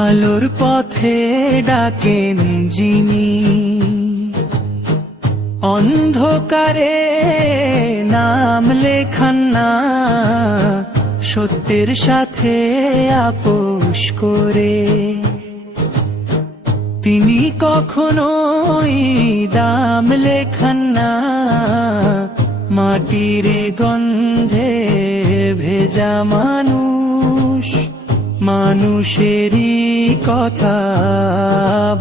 আলোর পথে ডাকেন যিনি, অন্ধকারে নাম লেখান না, সত্যের সাথে আপোষ করে। তিনি কখনোই দাম লেখান না, মাটির গন্ধে ভেজা মানুষ মানুষেরই কথা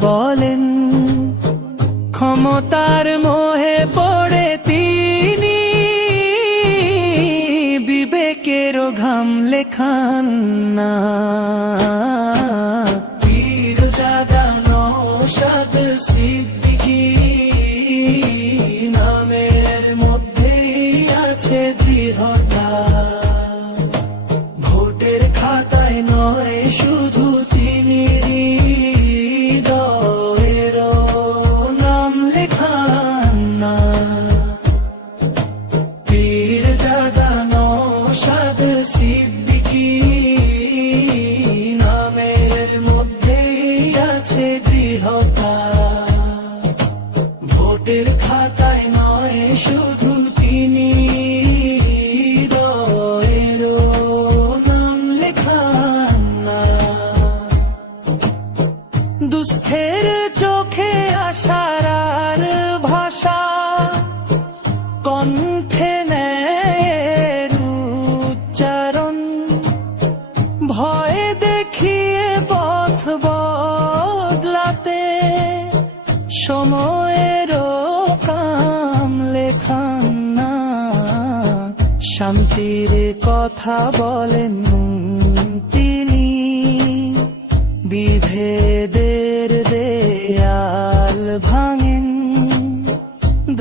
বলেন। ক্ষমতার মোহে পড়ে তিনি বিবেকেরও ঘাম লেখান না। পীরজাদা নওশাদ সিদ্দিকী নামের মধ্যেই আছে দৃঢ়তা। ভোটের খাতায় নয় শুধু তিনি হৃদয়েরও নাম লেখান না। পীরজাদা নওশাদ সিদ্দিকী নামের মধ্যেই আছে দৃঢ়তা। ভোটের খাতায় নয় শুধু তিনি হৃদয়েরও নাম লেখান না। দুস্থের চোখে আশার ভাষা, কণ্ঠে ন্যায়ের উচ্চারণ, ভয় দেখিয়ে পথ বদলাতে সময়েরও কাম লেখান না। শান্তির কথা বলেন তিনি, বিভেদের দেয়াল ভাঙেন।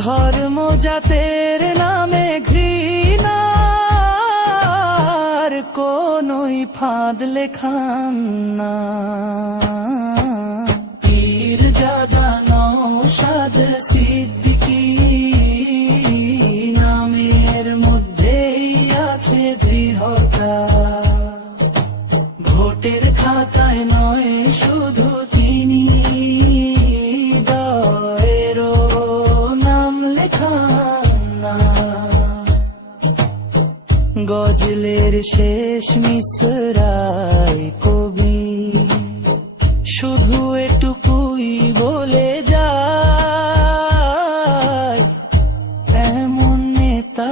ধর্ম জাতের নামে ঘৃণার কোনই ফাঁদ লেখান না। পীরজাদা নওশাদ সিদ্দিকী নামের মধ্যেই আছে দৃঢ়তা। ভোটের খাতায় নয় শুধু তিনি হৃদয়েরও নাম লেখান না। গজলের শেষ মিসরায় কবি শুধু এটুকুই বলে যায়, এমন নেতা